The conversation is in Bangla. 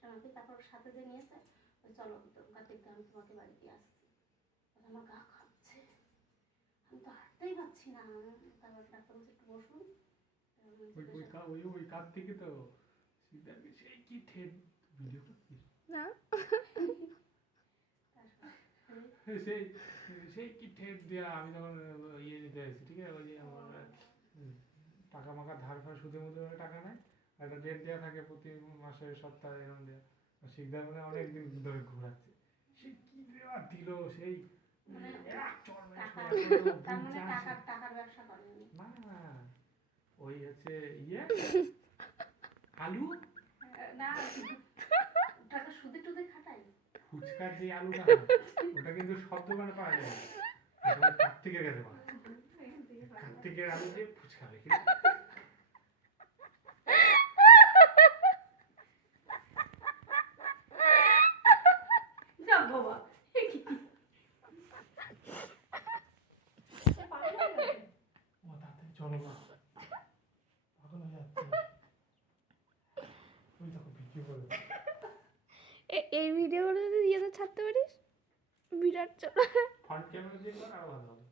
টানাতে, তারপর সাথে যে নিয়েছে ওই চলো তো কার্তিক আমি তোমাকে বাড়ি দিয়ে আসছি। আমার গা খাচ্ছে, আমি তো হাঁটতেই পারছি না। তারপর ডাক্তার বলছে একটু বসুন। ওই কাপ থেকে তো সেই কি ঠেট ভিডিও না সেই সেই কি ঠেট দেওয়া। আমি তখন ইয়ে নিতে আসছি, ঠিক আছে, ওই যে আমার টাকা মাকা ধার ফার সুদে মুদে টাকা নেয়, একটা ডেট দেওয়া থাকে প্রতি মাসে সপ্তাহে এরকম দেওয়া। শিকদার মানে অনেকদিন ধরে ঘোরাচ্ছে, সে কি দেওয়া দিল সেই টাকার ব্যবসা করেনি না না, ওই হচ্ছে ইয়ে আলু না, টাকা সুদে টুদে খাটাই। ফুচকার যে আলুটা ওটা কিন্তু সব দোকানে পাওয়া যায় না, কার্তিকের কাছে পাওয়া যায়। কার্তিকের আলু দিয়ে ফুচকা রেখে বাবা ও তাড়াতাড়ি চলো না, পাগল হয়ে যাচ্ছে। ওই দেখো ভিডিও করে এই ভিডিওগুলো যদি ইয়েতে ছাড়তে পারিস বিরাট চল। ফ্রন্ট ক্যামেরা দিয়ে আরো ভালো হবে।